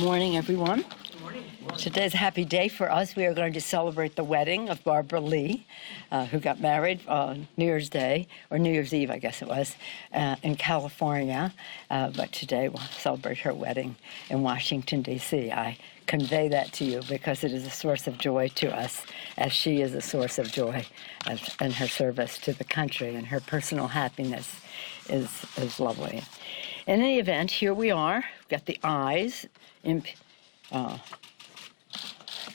morning, everyone. Good morning. Today's a happy day for us. We are going to celebrate the wedding of Barbara Lee, who got married on New Year's Day, or New Year's Eve, I guess it was, in California. But today we'll celebrate her wedding in Washington, D.C. I convey that to you because it is a source of joy to us, as she is a source of joy in her service to the country, and her personal happiness is lovely. In any event, here we are. We've got the ayes in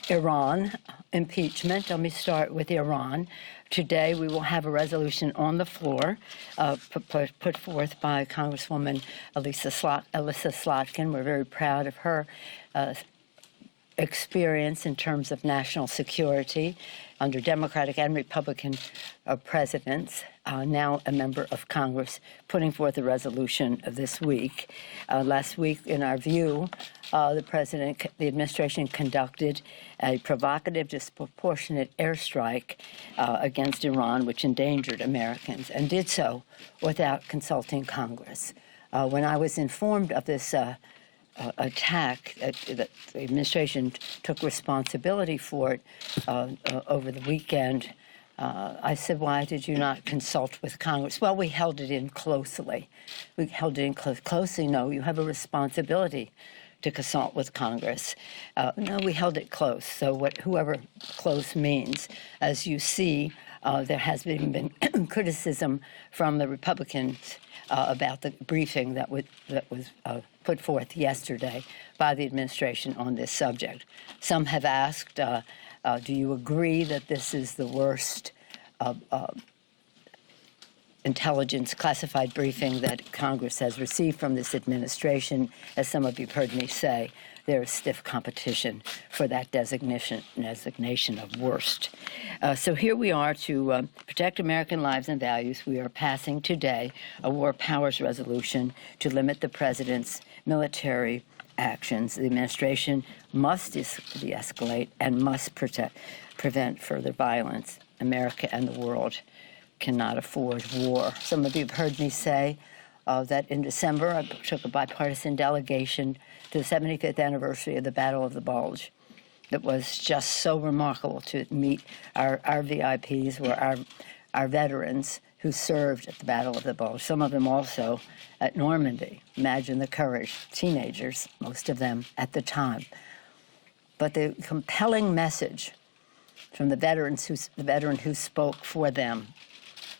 Iran impeachment. Let me start with Iran. Today we will have a resolution on the floor put forth by Congresswoman Elissa Slotkin. We're very proud of her experience in terms of national security under Democratic and Republican presidents, now a member of Congress, putting forth a resolution this week. Last week, in our view, the administration conducted a provocative, disproportionate airstrike against Iran, which endangered Americans, and did so without consulting Congress. When I was informed of this attack, that the administration took responsibility for it over the weekend, I said, why did you not consult with Congress? Well, we held it in closely. We held it in closely. No, you have a responsibility to consult with Congress. No, we held it close. So whoever close means, as you see, there has been criticism from the Republicans about the briefing that was put forth yesterday by the administration on this subject. Some have asked, do you agree that this is the worst intelligence classified briefing that Congress has received from this administration? As some of you have heard me say, there is stiff competition for that designation of worst. So here we are to protect American lives and values. We are passing today a war powers resolution to limit the president's military actions. The administration must de-escalate and must prevent further violence. America and the world cannot afford war. Some of you have heard me say that in December I took a bipartisan delegation to the 75th anniversary of the Battle of the Bulge. It was just so remarkable to meet our VIPs, were our veterans who served at the Battle of the Bulge, some of them also at Normandy. Imagine the courage, teenagers, most of them at the time. But the compelling message from the veteran who spoke for them,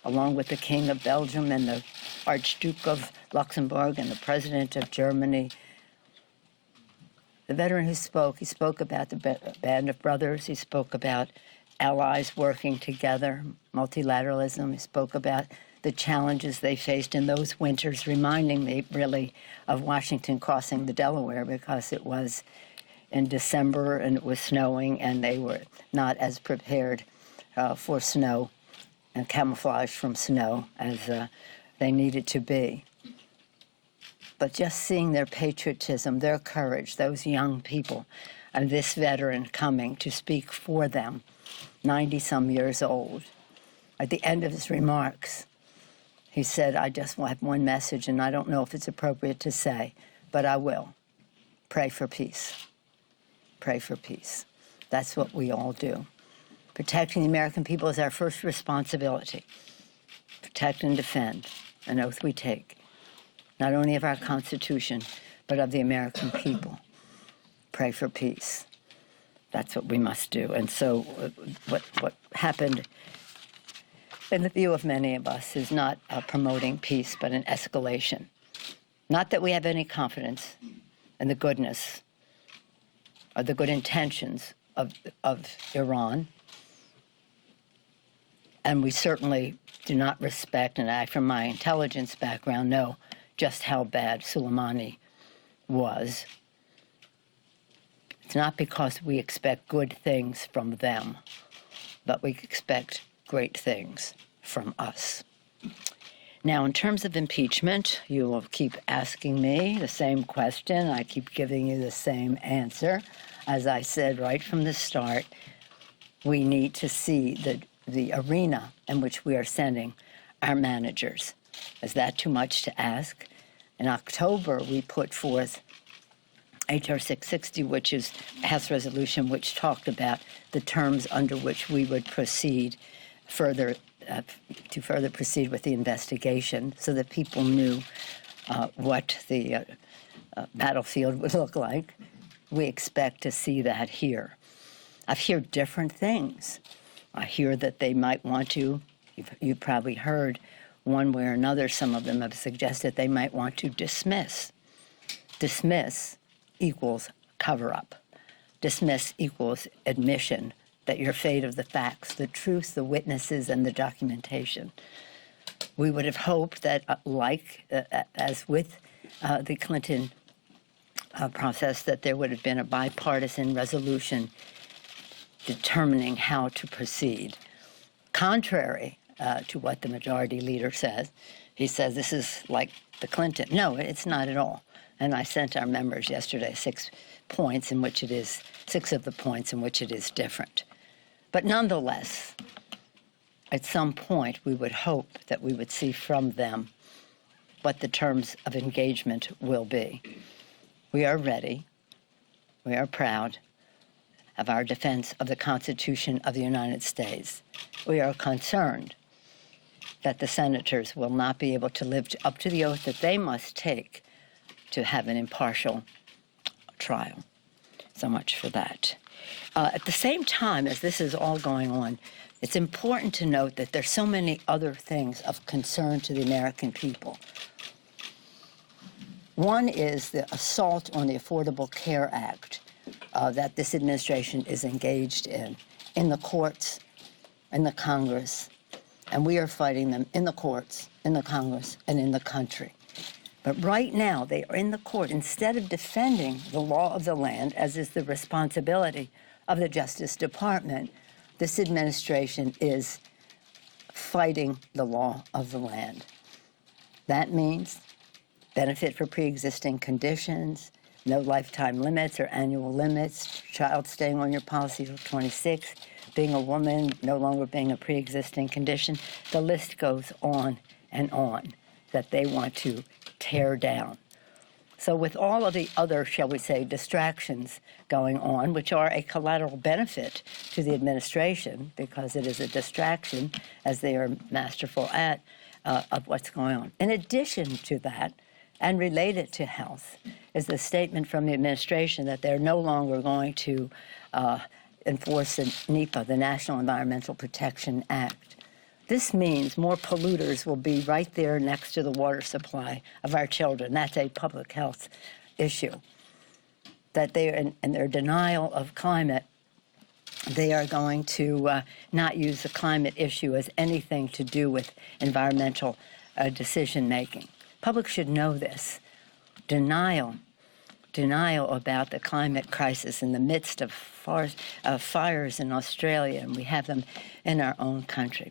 along with the King of Belgium and the Archduke of Luxembourg and the President of Germany. The veteran who spoke, he spoke about the band of brothers. He spoke about allies working together, multilateralism. He spoke about the challenges they faced in those winters, reminding me really of Washington crossing the Delaware, because it was in December and it was snowing and they were not as prepared for snow and camouflage from snow as they needed to be. But just seeing their patriotism, their courage, those young people, and this veteran coming to speak for them, 90-some years old. At the end of his remarks, he said, I just have one message, and I don't know if it's appropriate to say, but I will. Pray for peace. Pray for peace. That's what we all do. Protecting the American people is our first responsibility. Protect and defend, an oath we take, not only of our Constitution, but of the American people. Pray for peace. That's what we must do. And so what happened, in the view of many of us, is not promoting peace, but an escalation. Not that we have any confidence in the goodness or the good intentions of Iran. And we certainly do not respect, and I, from my intelligence background, know just how bad Soleimani was. It's not because we expect good things from them, but we expect great things from us. Now, in terms of impeachment, you will keep asking me the same question. I keep giving you the same answer. As I said right from the start, we need to see the arena in which we are sending our managers. Is that too much to ask? In October, we put forth H.R. 660, which is a House resolution which talked about the terms under which we would proceed further to further proceed with the investigation, so that people knew what the battlefield would look like. We expect to see that here. I've heard different things. I hear that they might want to, you've probably heard one way or another, some of them have suggested they might want to dismiss. Dismiss equals cover-up. Dismiss equals admission that you're afraid of the facts, the truth, the witnesses, and the documentation. We would have hoped that, as with the Clinton process, that there would have been a bipartisan resolution determining how to proceed. Contrary to what the majority leader says, he says this is like the Clinton. No, it's not at all. And I sent our members yesterday 6 points in which it is, 6 of the points in which it is different. But nonetheless, at some point, we would hope that we would see from them what the terms of engagement will be. We are ready. We are proud of our defense of the Constitution of the United States. We are concerned that the senators will not be able to live up to the oath that they must take to have an impartial trial. So much for that. At the same time as this is all going on, it's important to note that there's so many other things of concern to the American people. One is the assault on the Affordable Care Act that this administration is engaged in the courts, in the Congress, and we are fighting them in the courts, in the Congress, and in the country. But right now, they are in the court. Instead of defending the law of the land, as is the responsibility of the Justice Department, this administration is fighting the law of the land. That means benefit for pre-existing conditions, no lifetime limits or annual limits, child staying on your policy till 26, being a woman no longer being a pre-existing condition. The list goes on and on that they want to tear down. So with all of the other, shall we say, distractions going on, which are a collateral benefit to the administration because it is a distraction, as they are masterful at, of what's going on. In addition to that, and related to health, is the statement from the administration that they're no longer going to enforce the NEPA, the National Environmental Protection Act. This means more polluters will be right there next to the water supply of our children. That's a public health issue. That they, in their denial of climate, they are going to not use the climate issue as anything to do with environmental decision-making. Public should know this. Denial about the climate crisis in the midst of fires in Australia, and we have them in our own country.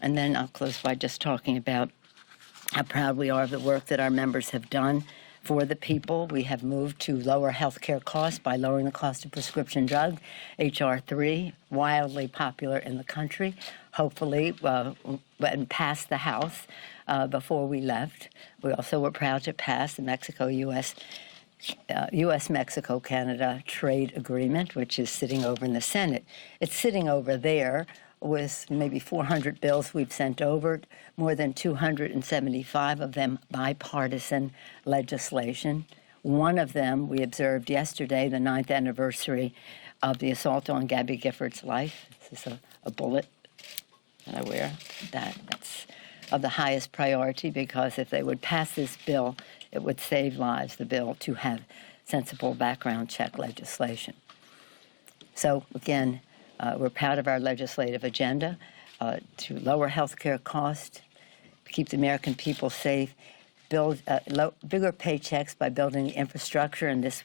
And then I'll close by just talking about how proud we are of the work that our members have done for the people. We have moved to lower health care costs by lowering the cost of prescription drugs. H.R. 3, wildly popular in the country, hopefully went past the House before we left. We also were proud to pass the U.S.-Mexico-Canada trade agreement, which is sitting over in the Senate. It's sitting over there with maybe 400 bills we've sent over, more than 275 of them bipartisan legislation. One of them we observed yesterday, the 9th anniversary of the assault on Gabby Gifford's life. This is a bullet that I wear. That's of the highest priority, because if they would pass this bill, it would save lives, the bill to have sensible background check legislation. So again, we're proud of our legislative agenda to lower health care costs, keep the American people safe, build bigger paychecks by building the infrastructure. And this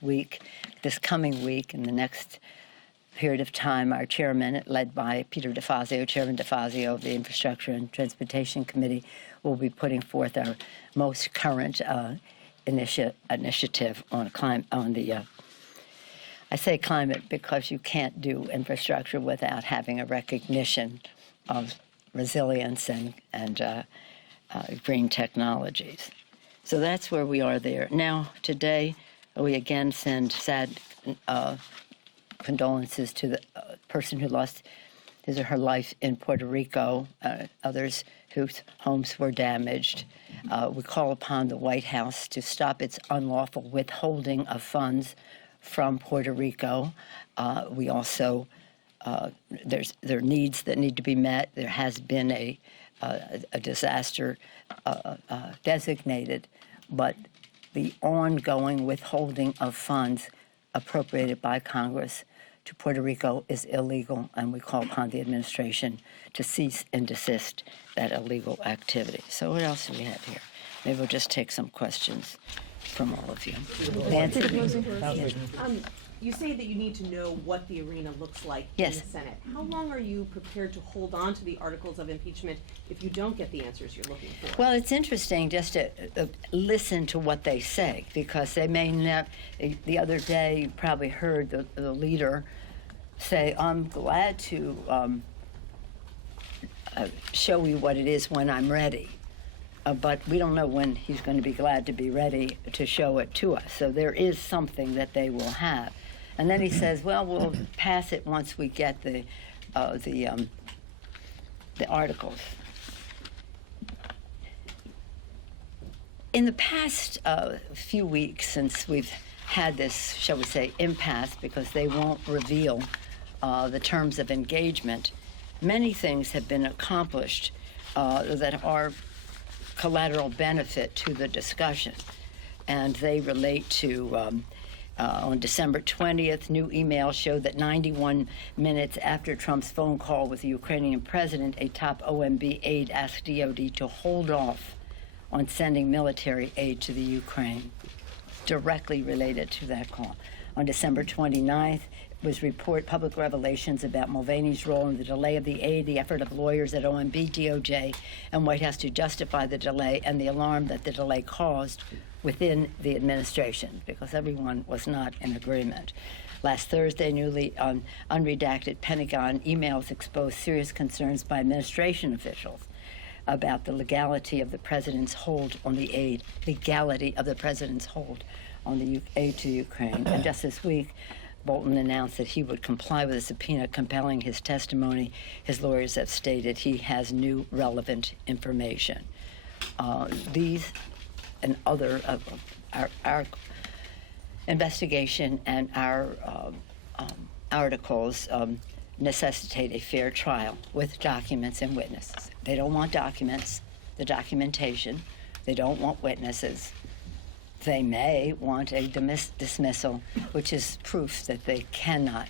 coming week, in the next period of time, our chairman, led by Peter DeFazio, Chairman DeFazio of the Infrastructure and Transportation Committee, will be putting forth our most current initiative on I say climate because you can't do infrastructure without having a recognition of resilience and green technologies. So that's where we are there. Now, today, We again send sad condolences to the person who lost his or her life in Puerto Rico, others whose homes were damaged. We call upon the White House to stop its unlawful withholding of funds from Puerto Rico. We also, there are needs that need to be met. There has been a disaster designated, but the ongoing withholding of funds appropriated by Congress to Puerto Rico is illegal, and we call upon the administration to cease and desist that illegal activity. So what else do we have here? Maybe we'll just take some questions from all of you. Nancy? You say that you need to know what the arena looks like Yes. in the Senate. How long are you prepared to hold on to the articles of impeachment if you don't get the answers you're looking for? Well, it's interesting just to listen to what they say, because they may not. The other day, you probably heard the leader say, I'm glad to show you what it is when I'm ready. But we don't know when he's going to be glad to be ready to show it to us. So there is something that they will have. And then he says, well, we'll pass it once we get the articles. In the past few weeks, since we've had this, shall we say, impasse, because they won't reveal the terms of engagement, many things have been accomplished that are collateral benefit to the discussion. And they relate to, on December 20th, new emails showed that 91 minutes after Trump's phone call with the Ukrainian president, a top OMB aide asked DOD to hold off on sending military aid to the Ukraine, directly related to that call. On December 29th, was public revelations about Mulvaney's role in the delay of the aid, the effort of lawyers at OMB, DOJ, and White House to justify the delay, and the alarm that the delay caused within the administration, because everyone was not in agreement. Last Thursday, newly unredacted Pentagon emails exposed serious concerns by administration officials about the legality of the president's hold on the aid, legality of the president's hold on the aid to Ukraine. And just this week, Bolton announced that he would comply with a subpoena compelling his testimony. His lawyers have stated he has new relevant information. These and other of our investigation and our articles necessitate a fair trial with documents and witnesses. They don't want documents, the documentation. They don't want witnesses. They may want a dismissal, which is proof that they cannot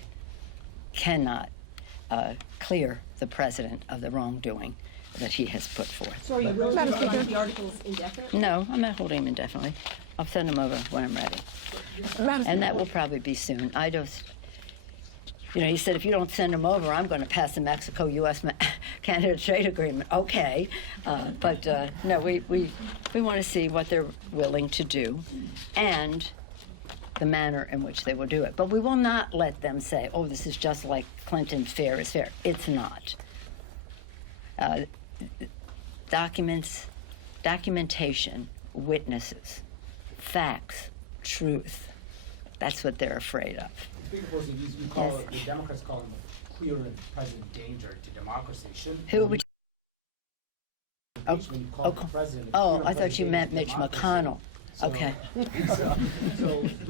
clear the president of the wrongdoing that he has put forth. So are you willing to hold the articles indefinitely? No, I'm not holding him indefinitely. I'll send them over when I'm ready. And that will probably be soon. I just, he said, if you don't send them over, I'm going to pass the Mexico-U.S. Canada trade agreement. Okay. But no, we want to see what they're willing to do and the manner in which they will do it. But we will not let them say, oh, this is just like Clinton, fair is fair. It's not. Documentation, witnesses, facts, truth. That's what they're afraid of. Speaker Pelosi, you call it, the Democrats call him a clear and present danger to democracy. Who would you call the president? I thought you meant Mitch McConnell. So, okay. But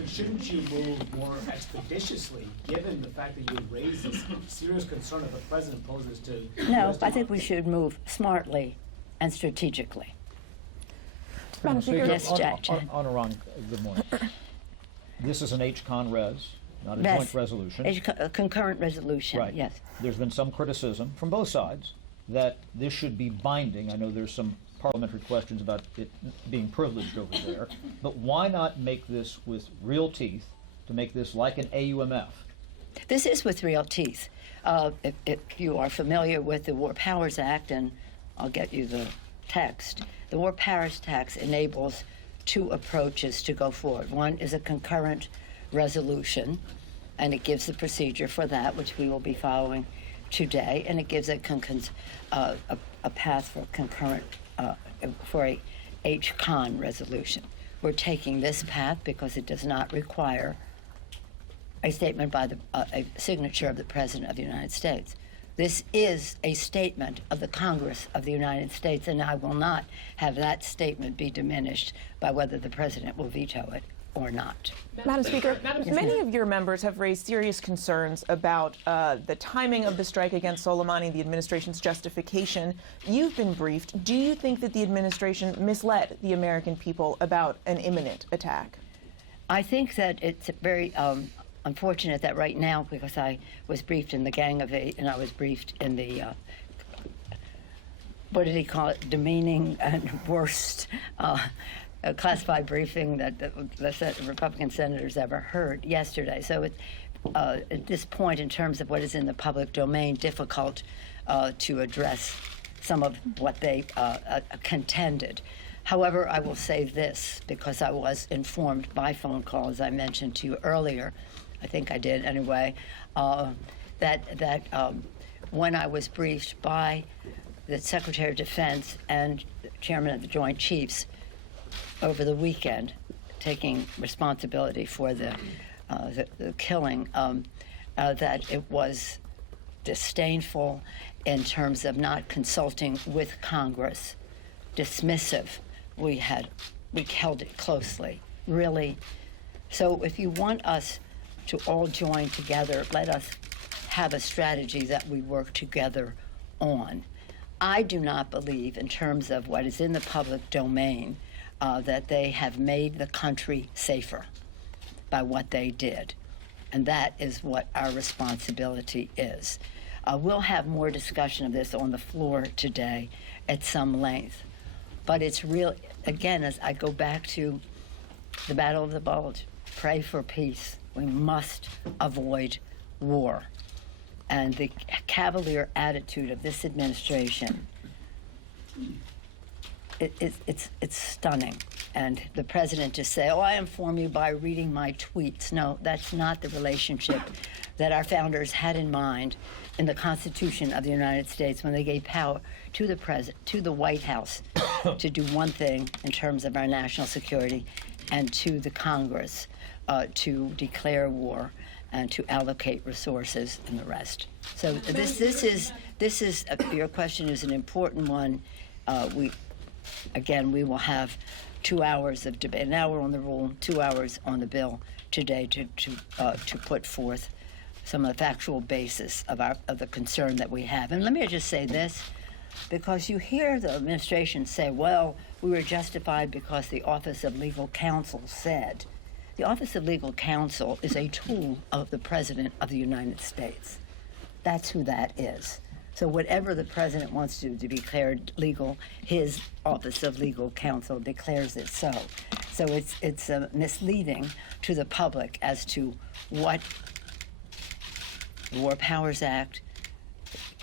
shouldn't you move more expeditiously, given the fact that you raised this serious concern that the president poses to? No, I think we should move smartly and strategically. Madam Speaker, Yes, Jack. on Iran, good morning. This is an H-Con res, not a Yes. joint resolution. A concurrent resolution. Right. Yes. There's been some criticism from both sides that this should be binding. I know there's some parliamentary questions about it being privileged over there, but why not make this with real teeth to make this like an AUMF? This is with real teeth. If you are familiar with the War Powers Act, and I'll get you the text, the War Powers Act enables two approaches to go forward. One is a concurrent resolution, and it gives the procedure for that, which we will be following today, and it gives a path for concurrent for a H-Con resolution, we're taking this path because it does not require a statement by a signature of the President of the United States. This is a statement of the Congress of the United States, and I will not have that statement be diminished by whether the President will veto it or not. Madam Speaker, many of your members have raised serious concerns about the timing of the strike against Soleimani, the administration's justification. You've been briefed. Do you think that the administration misled the American people about an imminent attack? I think that it's very unfortunate that right now, because I was briefed in the Gang of Eight, and I was briefed in the, what did he call it, demeaning and worst classified briefing that the Republican senators ever heard yesterday. So at this point, in terms of what is in the public domain, difficult to address some of what they contended. However, I will say this, because I was informed by phone call, as I mentioned to you earlier, I think I did anyway, that when I was briefed by the Secretary of Defense and Chairman of the Joint Chiefs over the weekend, taking responsibility for the killing, that it was disdainful in terms of not consulting with Congress, dismissive. We held it closely, really. So if you want us to all join together, let us have a strategy that we work together on. I do not believe, in terms of what is in the public domain, that they have made the country safer by what they did. And that is what our responsibility is. We'll have more discussion of this on the floor today at some length. But it's real, again, as I go back to the Battle of the Bulge, pray for peace. We must avoid war. And the cavalier attitude of this administration, it's stunning. And the president just say, oh, I inform you by reading my tweets. No, that's not the relationship that our founders had in mind in the Constitution of the United States when they gave power to the president, to the White House, to do one thing in terms of our national security, and to the Congress to declare war and to allocate resources and the rest. So this is your question is an important one. We will have 2 hours of debate, an hour on the rule, 2 hours on the bill today to put forth some of the factual basis of the concern that we have. And let me just say this, because you hear the administration say, well, we were justified because the Office of Legal Counsel said. The Office of Legal Counsel is a tool of the President of the United States. That's who that is. So whatever the President wants to be declared legal, his Office of Legal Counsel declares it so. So it's misleading to the public as to what the War Powers Act,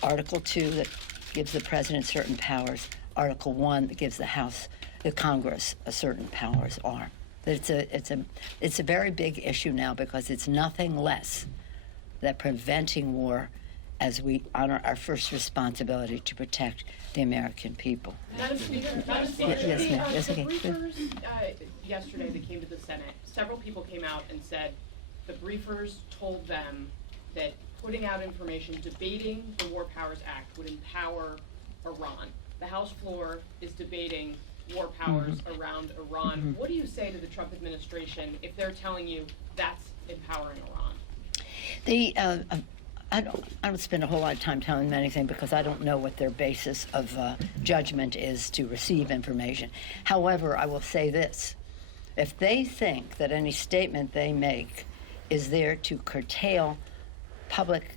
Article 2 that gives the President certain powers, Article 1 that gives the Congress certain powers are. It's a very big issue now because it's nothing less than preventing war as we honor our first responsibility to protect the American people. Madam Speaker, Yes, ma'am. Yes, okay. The briefers yesterday that came to the Senate, several people came out and said the briefers told them that putting out information debating the War Powers Act would empower Iran. The House floor is debating war powers around Iran. What do you say to the Trump administration if they're telling you that's empowering Iran? I don't spend a whole lot of time telling them anything because I don't know what their basis of judgment is to receive information. However, I will say this. If they think that any statement they make is there to curtail public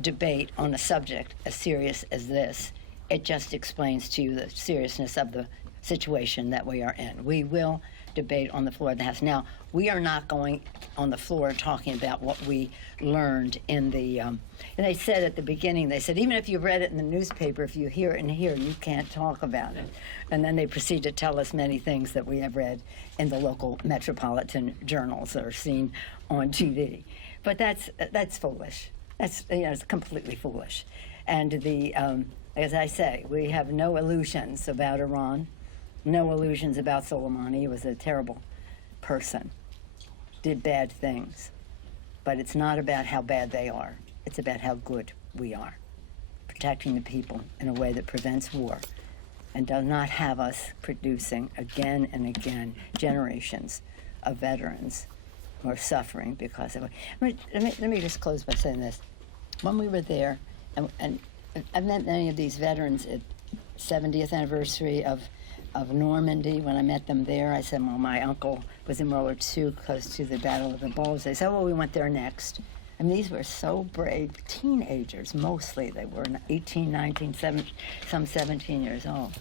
debate on a subject as serious as this, it just explains to you the seriousness of the situation that we are in. We will debate on the floor of the House. Now, we are not going on the floor talking about what we learned in the, and they said at the beginning, they said, even if you read it in the newspaper, if you hear it in here, you can't talk about it. And then they proceed to tell us many things that we have read in the local metropolitan journals that are seen on TV. But that's foolish. It's completely foolish. And as I say, we have no illusions about Iran. No illusions about Soleimani. It was a terrible person did bad things, but it's not about how bad they are. It's about how good we are, protecting the people in a way that prevents war and does not have us producing again and again generations of veterans who are suffering because of it. Let me just close by saying this. When we were there, and I've met many of these veterans at 70th anniversary of Normandy. When I met them there, I said, well, my uncle was in World War II close to the Battle of the Bulge. They said, well, we went there next. And these were so brave teenagers, mostly. They were 18, 19, some 17 years old.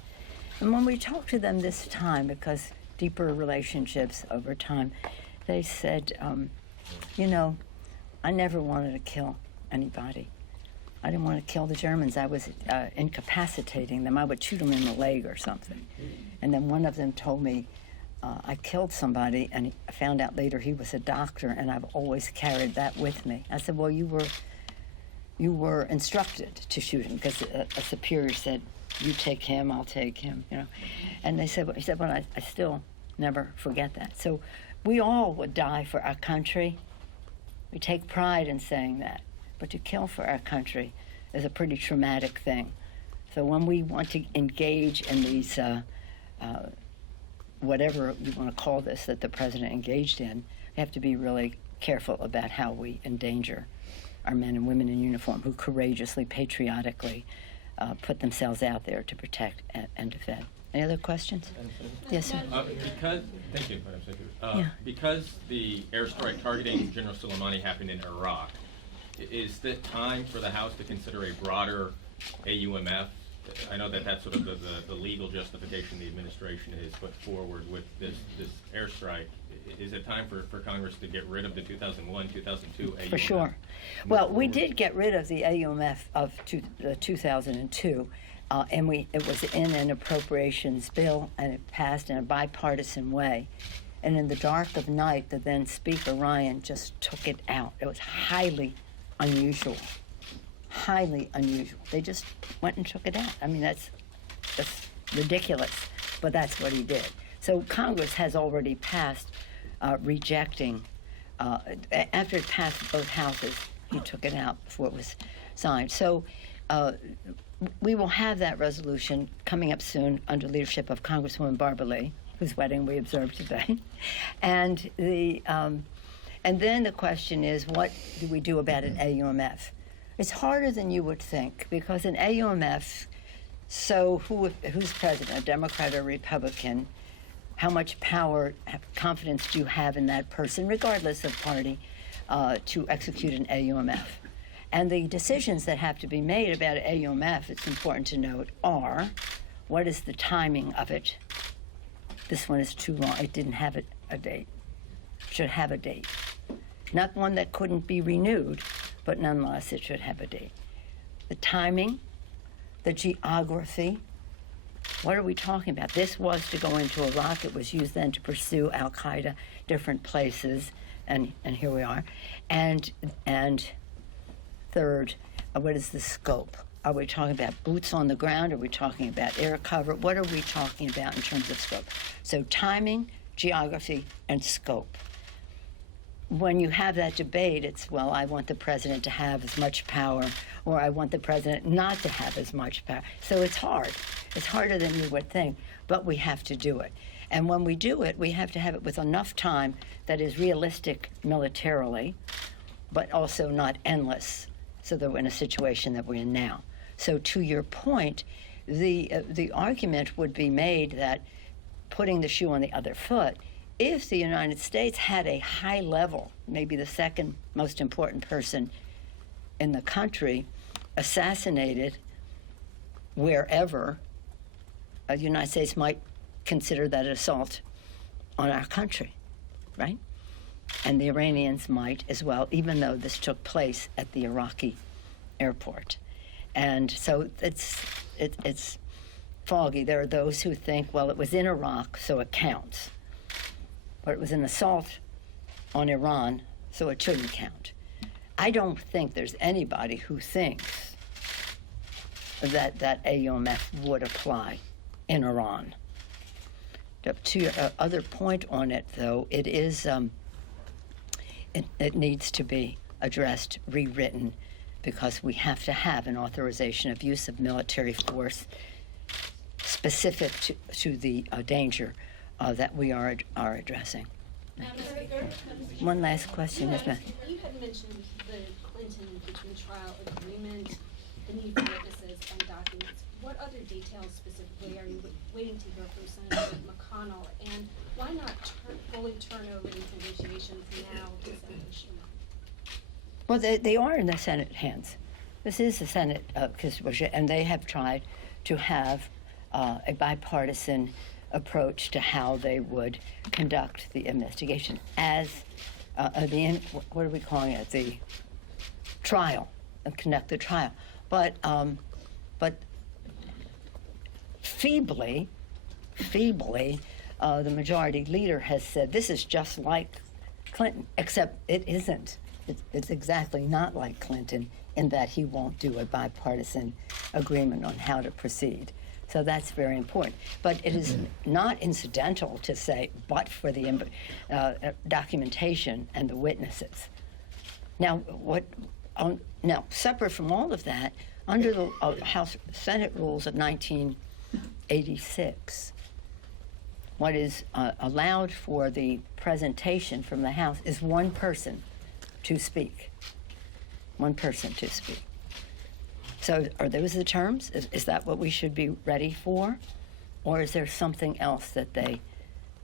And when we talked to them this time, because deeper relationships over time, they said, you know, I never wanted to kill anybody. I didn't want to kill the Germans. I was incapacitating them. I would shoot them in the leg or something. And then one of them told me, I killed somebody, and I found out later he was a doctor, and I've always carried that with me. I said, well, you were instructed to shoot him, because a superior said, you take him, I'll take him, you know. And he said, well, I still never forget that. So we all would die for our country. We take pride in saying that. But to kill for our country is a pretty traumatic thing. So when we want to engage in these, whatever you want to call this that the president engaged in, we have to be really careful about how we endanger our men and women in uniform who courageously, patriotically put themselves out there to protect and defend. Any other questions? Yes, sir. Thank you, Madam Secretary. Because the airstrike targeting General Soleimani happened in Iraq, is it time for the House to consider a broader AUMF? I know that that's sort of the legal justification the administration has put forward with this airstrike. Is it time for Congress to get rid of the 2001, 2002 AUMF? For sure. Well, we did get rid of the AUMF of 2002, and it was in an appropriations bill, and it passed in a bipartisan way. And in the dark of night, the then Speaker Ryan just took it out. It was highly unusual. Highly unusual. They just went and took it out. I mean, that's ridiculous, but that's what he did. So Congress has already passed rejecting, after it passed both houses, he took it out before it was signed. So we will have that resolution coming up soon under leadership of Congresswoman Barbara Lee, whose wedding we observed today. And then the question is, what do we do about an AUMF? It's harder than you would think, because an AUMF, so who's president, a Democrat or Republican, how much power, confidence do you have in that person, regardless of party, to execute an AUMF? And the decisions that have to be made about an AUMF, it's important to note, are what is the timing of it? This one is too long. It didn't have a date. Should have a date. Not one that couldn't be renewed, but nonetheless it should have a date. The timing, the geography, what are we talking about? This was to go into Iraq. It was used then to pursue al-Qaeda, different places, and here we are. And third, what is the scope? Are we talking about boots on the ground? Are we talking about air cover? What are we talking about in terms of scope? So timing, geography, and scope. When you have that debate, it's, well, I want the president to have as much power, or I want the president not to have as much power. So it's hard. It's harder than you would think, but we have to do it. And when we do it, we have to have it with enough time that is realistic militarily, but also not endless, so that we're in a situation that we're in now. So to your point, the argument would be made that putting the shoe on the other foot, if the United States had a high level, maybe the second most important person in the country, assassinated wherever, the United States might consider that an assault on our country, right? And the Iranians might as well, even though this took place at the Iraqi airport. And so it's foggy. There are those who think, well, it was in Iraq, so it counts. Or it was an assault on Iran, so it shouldn't count. I don't think there's anybody who thinks that AUMF would apply in Iran. To your other point on it, though, it is it needs to be addressed, rewritten, because we have to have an authorization of use of military force specific to the danger that we are addressing. One last question, Ms. Smith. You had mentioned the Clinton impeachment trial agreement, the need for witnesses and documents. What other details specifically are you waiting to hear from Senator McConnell? And why not fully turn over these negotiations now to Senator Schumer? Well, they are in the Senate hands. This is the Senate, and they have tried to have a bipartisan approach to how they would conduct the investigation as what are we calling it? The trial, conduct the trial. But feebly, the majority leader has said this is just like Clinton, except it isn't. It's exactly not like Clinton in that he won't do a bipartisan agreement on how to proceed. So that's very important. But it is not incidental to say, but for the documentation and the witnesses. Now, separate from all of that, under the House Senate rules of 1986, what is allowed for the presentation from the House is one person to speak. One person to speak. So are those the terms? Is that what we should be ready for? Or is there something else that they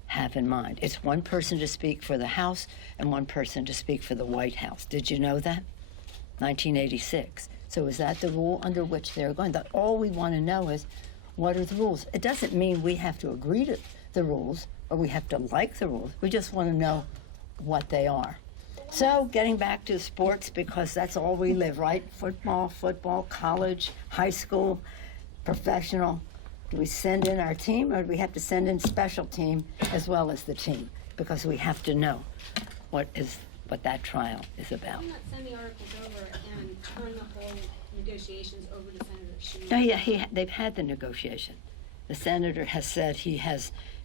have in mind? It's one person to speak for the House and one person to speak for the White House. Did you know that? 1986. So is that the rule under which they're going? That all we want to know is, what are the rules? It doesn't mean we have to agree to the rules or we have to like the rules. We just want to know what they are. So getting back to sports, because that's all we live, right? Football, college, high school, professional. Do we send in our team or do we have to send in special team as well as the team? Because we have to know what that trial is about. Why not send the articles over and turn the whole negotiations over to Senator Schumer? No, they've had the negotiation. The senator has said he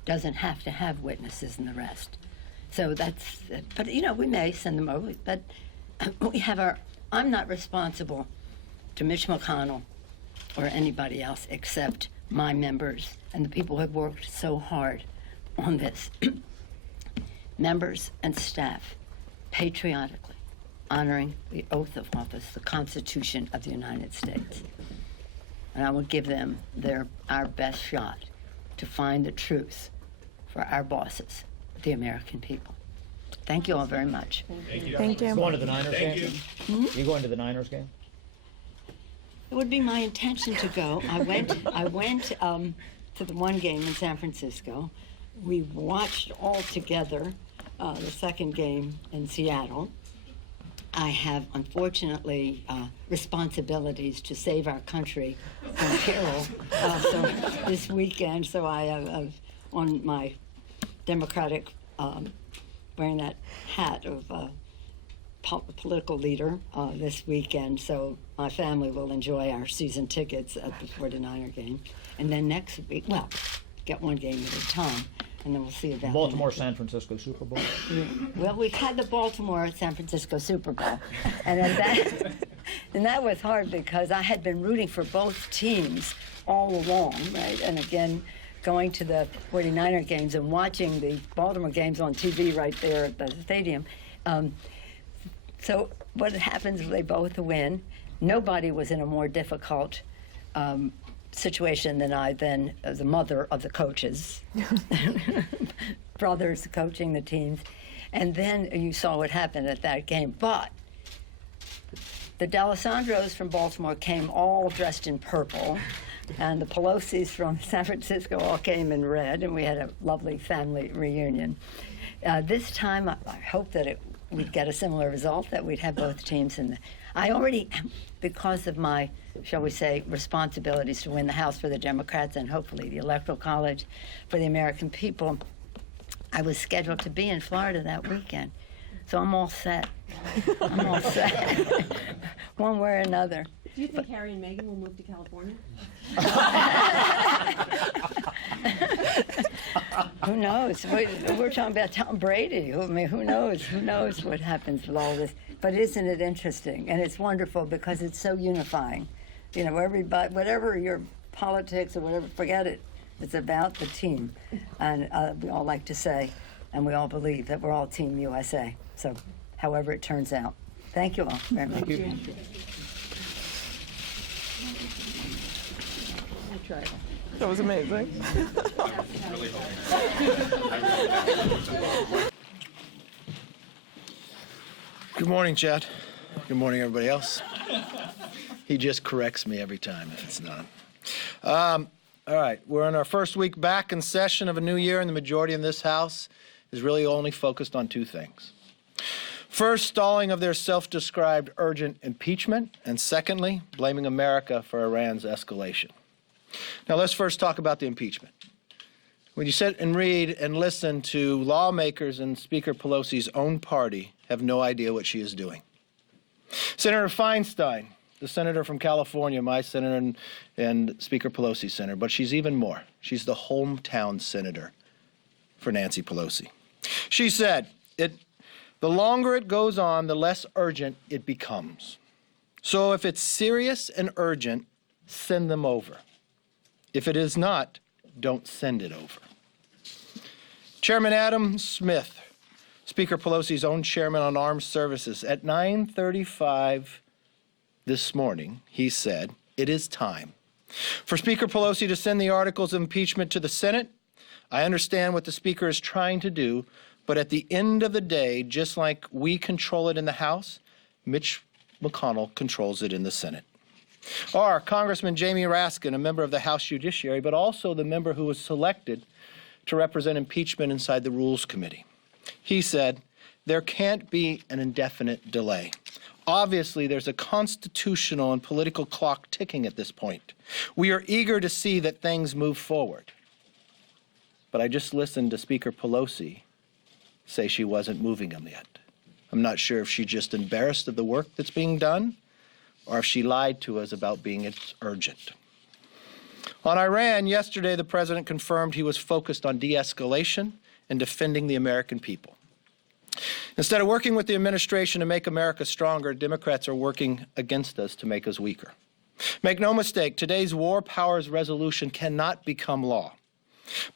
doesn't have to have witnesses and the rest. So that's, but we may send them over, but I'm not responsible to Mitch McConnell or anybody else except my members and the people who have worked so hard on this. Members and staff, patriotically, honoring the oath of office, the Constitution of the United States. And I will give them our best shot to find the truth for our bosses, the American people. Thank you all very much. Thank you. Thank you. Going to the Niners game? You going to the Niners game? It would be my intention to go. I went to the one game in San Francisco. We watched all together the second game in Seattle. I have, unfortunately, responsibilities to save our country from peril this weekend. So I have on my Democratic, wearing that hat of political leader this weekend. So my family will enjoy our season tickets at the 49er game. And then next week, get one game at a time. And then we'll see about Baltimore-San Francisco Super Bowl. Well, we've had the Baltimore-San Francisco Super Bowl, and that was hard because I had been rooting for both teams all along, right? And again, going to the 49er games and watching the Baltimore games on TV right there at the stadium. So what happens is they both win. Nobody was in a more difficult situation than I, the mother of the coaches, brothers coaching the teams. And then you saw what happened at that game. But the D'Alessandros from Baltimore came all dressed in purple, and the Pelosis from San Francisco all came in red, and we had a lovely family reunion. This time, I hope that we'd get a similar result, that we'd have both teams in the... I already, because of my, shall we say, responsibilities to win the House for the Democrats and hopefully the Electoral College for the American people, I was scheduled to be in Florida that weekend. So I'm all set. I'm all set, one way or another. Do you think Harry and Meghan will move to California? Who knows? We're talking about Tom Brady. I mean, who knows? Who knows what happens with all this? But isn't it interesting? And it's wonderful because it's so unifying. You know, everybody, whatever your politics or whatever, forget it. It's about the team. And we all like to say, and we all believe that we're all Team USA. So, however it turns out. Thank you all very much. Thank you. That was amazing. Really hoping. Good morning, Chad. Good morning, everybody else. He just corrects me every time if it's not. All right, we're in our first week back in session of a new year, and the majority in this House is really only focused on two things. First, stalling of their self-described urgent impeachment, and secondly, blaming America for Iran's escalation. Now, let's first talk about the impeachment. When you sit and read and listen to lawmakers in Speaker Pelosi's own party, have no idea what she is doing. Senator Feinstein, the senator from California, my senator and Speaker Pelosi's senator, but she's even more. She's the hometown senator for Nancy Pelosi. She said, the longer it goes on, the less urgent it becomes. So if it's serious and urgent, send them over. If it is not, don't send it over. Chairman Adam Smith, Speaker Pelosi's own chairman on armed services, at 9:35 this morning, he said, it is time for Speaker Pelosi to send the articles of impeachment to the Senate. I understand what the Speaker is trying to do, but at the end of the day, just like we control it in the House, Mitch McConnell controls it in the Senate. Or Congressman Jamie Raskin, a member of the House Judiciary, but also the member who was selected to represent impeachment inside the Rules Committee. He said, there can't be an indefinite delay. Obviously, there's a constitutional and political clock ticking at this point. We are eager to see that things move forward. But I just listened to Speaker Pelosi say she wasn't moving them yet. I'm not sure if she's just embarrassed of the work that's being done or if she lied to us about being it's urgent. On Iran, yesterday the president confirmed he was focused on de-escalation and defending the American people. Instead of working with the administration to make America stronger, Democrats are working against us to make us weaker. Make no mistake, today's war powers resolution cannot become law.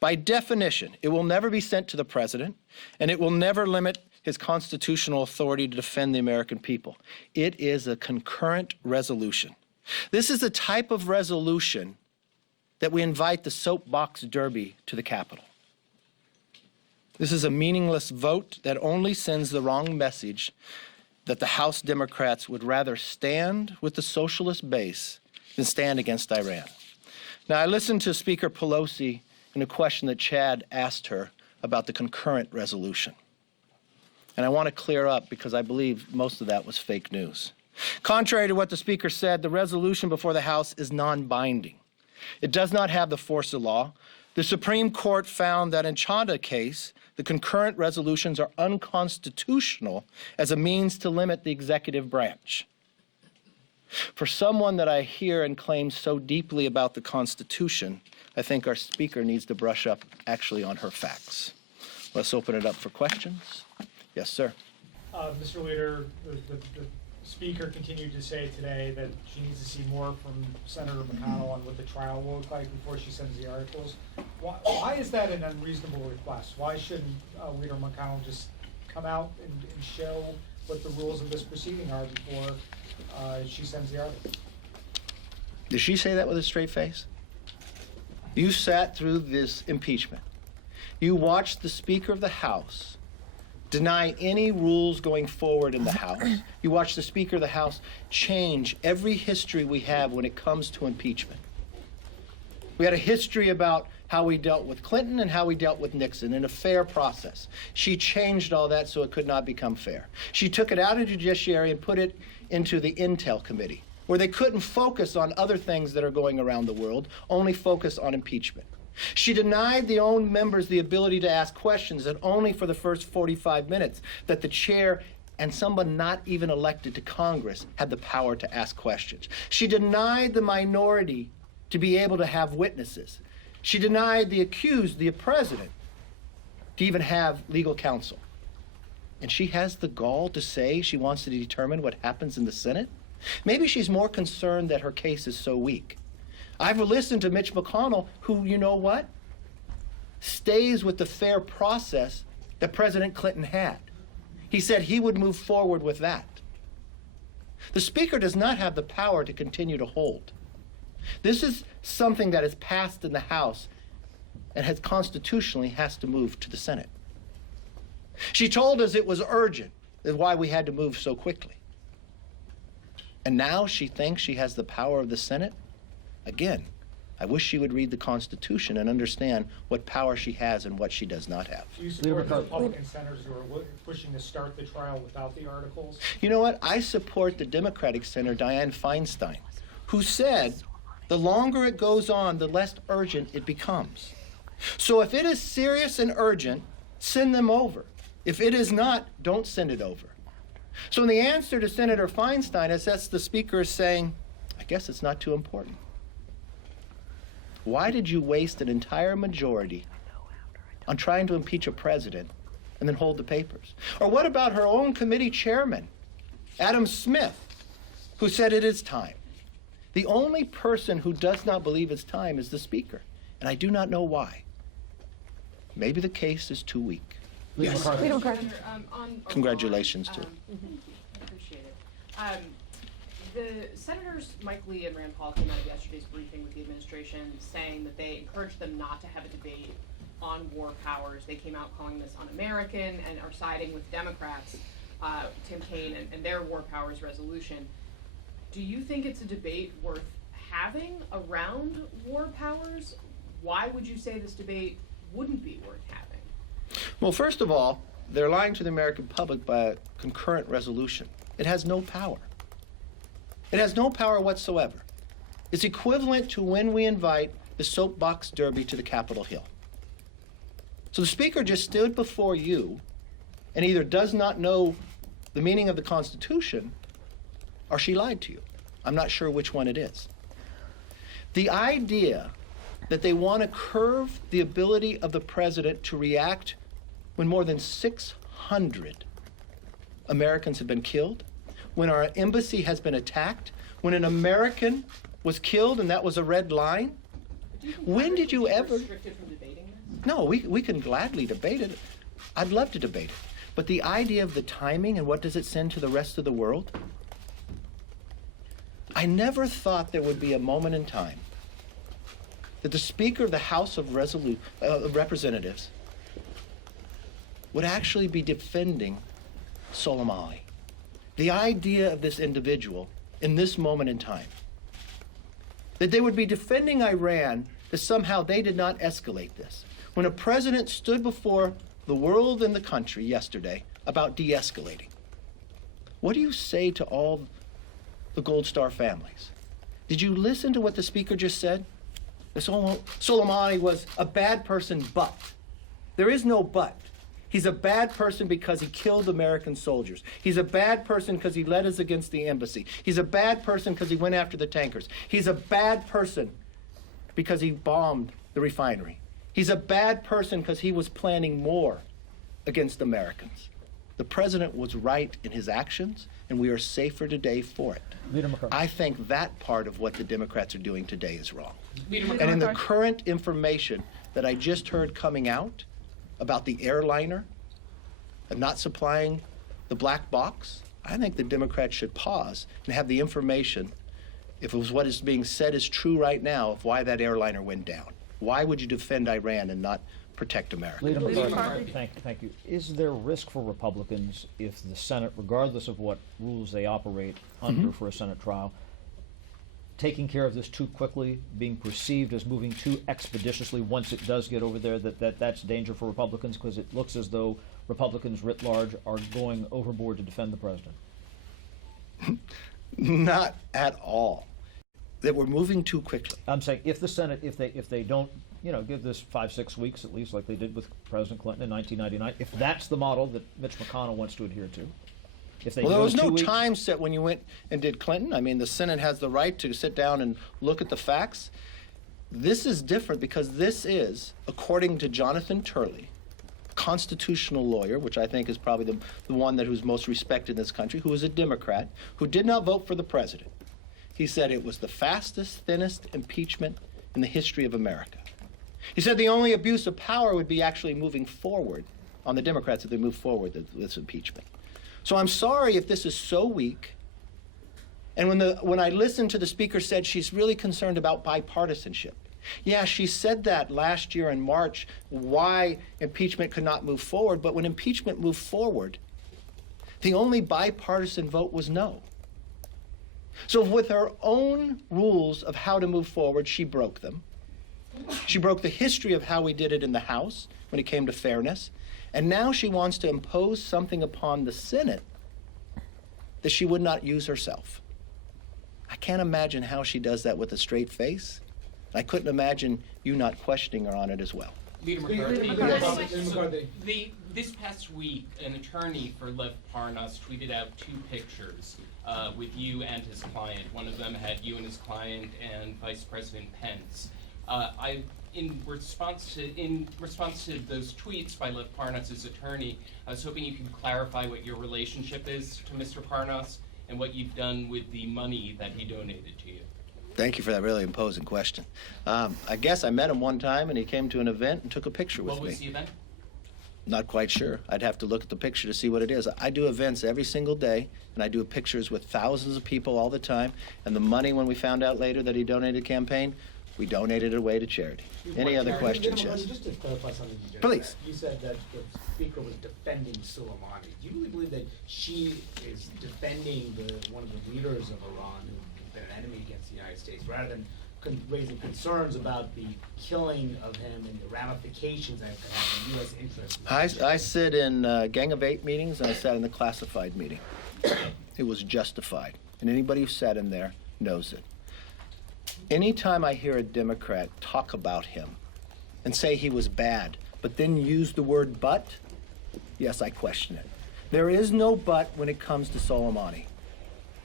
By definition, it will never be sent to the president, and it will never limit his constitutional authority to defend the American people. It is a concurrent resolution. This is the type of resolution that we invite the soapbox derby to the Capitol. This is a meaningless vote that only sends the wrong message that the House Democrats would rather stand with the socialist base than stand against Iran. Now, I listened to Speaker Pelosi in a question that Chad asked her about the concurrent resolution. And I want to clear up because I believe most of that was fake news. Contrary to what the Speaker said, the resolution before the House is non-binding. It does not have the force of law. The Supreme Court found that in Chanda case, the concurrent resolutions are unconstitutional as a means to limit the executive branch. For someone that I hear and claim so deeply about the Constitution, I think our Speaker needs to brush up actually on her facts. Let's open it up for questions. Yes, sir. Mr. Leader, the Speaker continued to say today that she needs to see more from Senator McConnell on what the trial will look like before she sends the articles. Why is that an unreasonable request? Why shouldn't Leader McConnell just come out and show what the rules of this proceeding are before she sends the articles? Did she say that with a straight face? You sat through this impeachment. You watched the Speaker of the House deny any rules going forward in the House. You watched the Speaker of the House change every history we have when it comes to impeachment. We had a history about how we dealt with Clinton and how we dealt with Nixon in a fair process. She changed all that so it could not become fair. She took it out of the judiciary and put it into the Intel Committee, where they couldn't focus on other things that are going around the world, only focus on impeachment. She denied the own members the ability to ask questions, and only for the first 45 minutes that the chair and someone not even elected to Congress had the power to ask questions. She denied the minority to be able to have witnesses. She denied the accused, the president, to even have legal counsel. And she has the gall to say she wants to determine what happens in the Senate? Maybe she's more concerned that her case is so weak. I've listened to Mitch McConnell, who, you know what, stays with the fair process that President Clinton had. He said he would move forward with that. The Speaker does not have the power to continue to hold. This is something that is passed in the House and has constitutionally has to move to the Senate. She told us it was urgent, is why we had to move so quickly. And now she thinks she has the power of the Senate? Again, I wish she would read the Constitution and understand what power she has and what she does not have. Do you support the Republican senators who are pushing to start the trial without the articles? You know what? I support the Democratic Senator Dianne Feinstein, who said the longer it goes on, the less urgent it becomes. So if it is serious and urgent, send them over. If it is not, don't send it over. So in the answer to Senator Feinstein, I guess the Speaker is saying, I guess it's not too important. Why did you waste an entire majority on trying to impeach a president and then hold the papers? Or what about her own committee chairman, Adam Smith, who said it is time? The only person who does not believe it's time is the Speaker, and I do not know why. Maybe the case is too weak. Leader Yes. McCarthy. Senator, on Congratulations to Iran, I appreciate it. The senators, Mike Lee and Rand Paul, came out of yesterday's briefing with the administration saying that they encouraged them not to have a debate on war powers. They came out calling this un-American and are siding with Democrats, Tim Kaine and their war powers resolution. Do you think it's a debate worth having around war powers? Why would you say this debate wouldn't be worth having? Well, first of all, they're lying to the American public by a concurrent resolution. It has no power. It has no power whatsoever. It's equivalent to when we invite the soapbox derby to the Capitol Hill. So the Speaker just stood before you and either does not know the meaning of the Constitution or she lied to you. I'm not sure which one it is. The idea that they want to curve the ability of the president to react when more than 600 Americans have been killed, when our embassy has been attacked, when an American was killed and that was a red line? When did you ever? Restricted from debating this? No, we can gladly debate it. I'd love to debate it. But the idea of the timing and what does it send to the rest of the world? I never thought there would be a moment in time that the Speaker of the House of Representatives would actually be defending Soleimani. The idea of this individual in this moment in time, that they would be defending Iran, that somehow they did not escalate this. When a president stood before the world and the country yesterday about de-escalating, what do you say to all the Gold Star families? Did you listen to what the Speaker just said? Soleimani was a bad person, but. There is no but. He's a bad person because he killed American soldiers. He's a bad person because he led us against the embassy. He's a bad person because he went after the tankers. He's a bad person because he bombed the refinery. He's a bad person because he was planning more against Americans. The president was right in his actions, and we are safer today for it. Leader McCarthy. I think that part of what the Democrats are doing today is wrong. Leader And in the McCarthy. current information that I just heard coming out about the airliner and not supplying the black box, I think the Democrats should pause and have the information, if it was what is being said is true right now, of why that airliner went down. Why would you defend Iran and not protect America? Leader McCarthy. Thank you. Is there risk for Republicans if the Senate, regardless of what rules they operate under for a Senate trial, taking care of this too quickly, being perceived as moving too expeditiously once it does get over there, that's danger for Republicans because it looks as though Republicans writ large are going overboard to defend the president? Not at all. That we're moving too quickly. I'm saying if the Senate, if they don't, give this 5-6 weeks at least, like they did with President Clinton in 1999, if that's the model that Mitch McConnell wants to adhere to, if they Well, there go was 2 no weeks, time set when you went and did Clinton. I mean, the Senate has the right to sit down and look at the facts. This is different because this is, according to Jonathan Turley, constitutional lawyer, which I think is probably the one who's most respected in this country, who was a Democrat, who did not vote for the president. He said it was the fastest, thinnest impeachment in the history of America. He said the only abuse of power would be actually moving forward on the Democrats if they move forward with this impeachment. So I'm sorry if this is so weak. And when I listened to the Speaker said she's really concerned about bipartisanship. Yeah, she said that last year in March, why impeachment could not move forward. But when impeachment moved forward, the only bipartisan vote was no. So with her own rules of how to move forward, she broke them. She broke the history of how we did it in the House when it came to fairness. And now she wants to impose something upon the Senate that she would not use herself. I can't imagine how she does that with a straight face. I couldn't imagine you not questioning her on it as well. Leader McCarthy. This past week, an attorney for Lev Parnas tweeted out 2 pictures with you and his client. One of them had you and his client and Vice President Pence. In response to those tweets by Lev Parnas' attorney, I was hoping you could clarify what your relationship is to Mr. Parnas and what you've done with the money that he donated to you. Thank you for that really imposing question. I guess I met him one time and he came to an event and took a picture with me. What was the event? Not quite sure. I'd have to look at the picture to see what it is. I do events every single day, and I do pictures with thousands of people all the time. And the money, when we found out later that he donated campaign, we donated it away to charity. Any other questions, yes? Just to clarify something you just Please. said. You said that the Speaker was defending Soleimani. Do you really believe that she is defending one of the leaders of Iran who's been an enemy against the United States, rather than raising concerns about the killing of him and the ramifications that could have on U.S. interests? I sit in Gang of 8 meetings, and I sat in the classified meeting. It was justified. And anybody who sat in there knows it. Anytime I hear a Democrat talk about him and say he was bad, but then use the word but, yes, I question it. There is no but when it comes to Soleimani.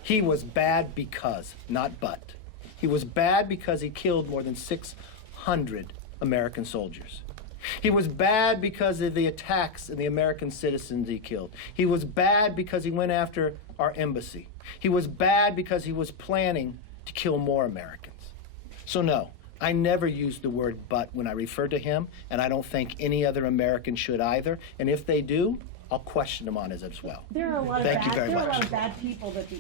He was bad because, not but. He was bad because he killed more than 600 American soldiers. He was bad because of the attacks and the American citizens he killed. He was bad because he went after our embassy. He was bad because he was planning to kill more Americans. So no, I never use the word but when I refer to him, and I don't think any other American should either. And if they do, I'll question them on it as well. There are a lot Thank you very there are a much. lot of bad people that the